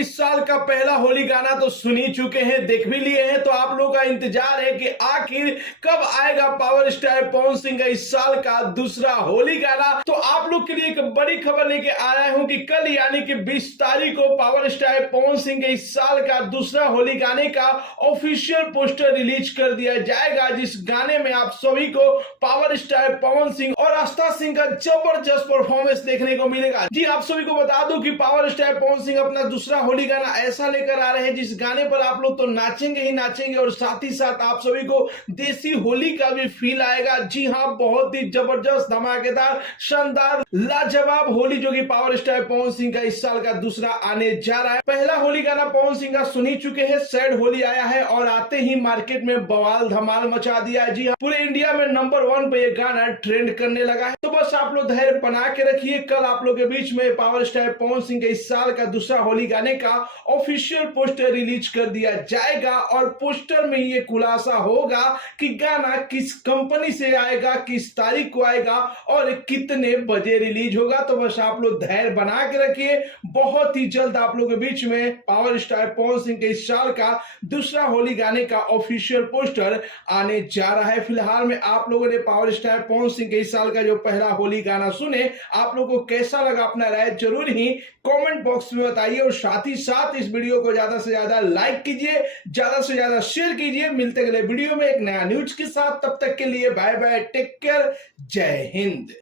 इस साल का पहला होली गाना तो सुन ही चुके हैं, देख भी लिए हैं। तो आप लोगों का इंतजार है कि आखिर कब आएगा पावर स्टार पवन सिंह का इस साल का दूसरा होली गाना। तो आप लोग के लिए एक बड़ी खबर लेके आ रहा हूं कि कल यानी कि 20 तारीख को पावर स्टार पवन सिंह के इस साल का दूसरा होली गाने का ऑफिशियल पोस्टर रिलीज कर दिया जाएगा, जिस गाने में आप सभी को पावर स्टार पवन सिंह और आस्था सिंह का जबरदस्त परफॉर्मेंस देखने को मिलेगा। जी आप सभी को बता दूं कि पावर स्टार पवन सिंह अपना दूसरा होली गाना ऐसा लेकर आ रहे हैं जिस गाने पर आप लोग तो नाचेंगे ही नाचेंगे और साथ ही साथ आप सभी को देसी होली का भी फील आएगा। जी हाँ, बहुत ही जबरदस्त, धमाकेदार, शानदार, लाजवाब होली जो कि पावर स्टार पवन सिंह का इस साल का दूसरा आने जा रहा है। पहला होली गाना पवन सिंह का सुन ही चुके हैं, सैड होली आया है और आते ही मार्केट में बवाल धमाल मचा दिया है। जी हाँ, पूरे इंडिया में नंबर 1 पे ये गाना ट्रेंड करने लगा है। तो बस आप लोग धैर्य बना के रखिए, कल आप लोग के बीच में पावर स्टार पवन सिंह के इस साल का दूसरा होली गाने का ऑफिशियल पोस्टर रिलीज कर दिया जाएगा और पोस्टर में ये खुलासा होगा कि गाना किस कंपनी से आएगा, किस तारीख को आएगा और कितने बजे रिलीज होगा। तो बस आप लोग धैर्य बना के रखिए, बहुत ही जल्द आप लोगों के बीच में पावर स्टार पवन सिंह के इस साल का दूसरा होली गाने का ऑफिशियल पोस्टर आने जा रहा है। फिलहाल में आप लोगों ने पावर स्टार पवन सिंह के इस साल का जो पहला होली गाना सुने, आप लोगों को कैसा लगा अपना राय जरूर ही कमेंट बॉक्स में बताइए और साथ ही साथ इस वीडियो को ज्यादा से ज्यादा लाइक कीजिए, ज्यादा से ज्यादा शेयर कीजिए। मिलते अगले वीडियो में एक नया न्यूज के साथ, तब तक के लिए बाय बाय, टेक केयर, जय हिंद।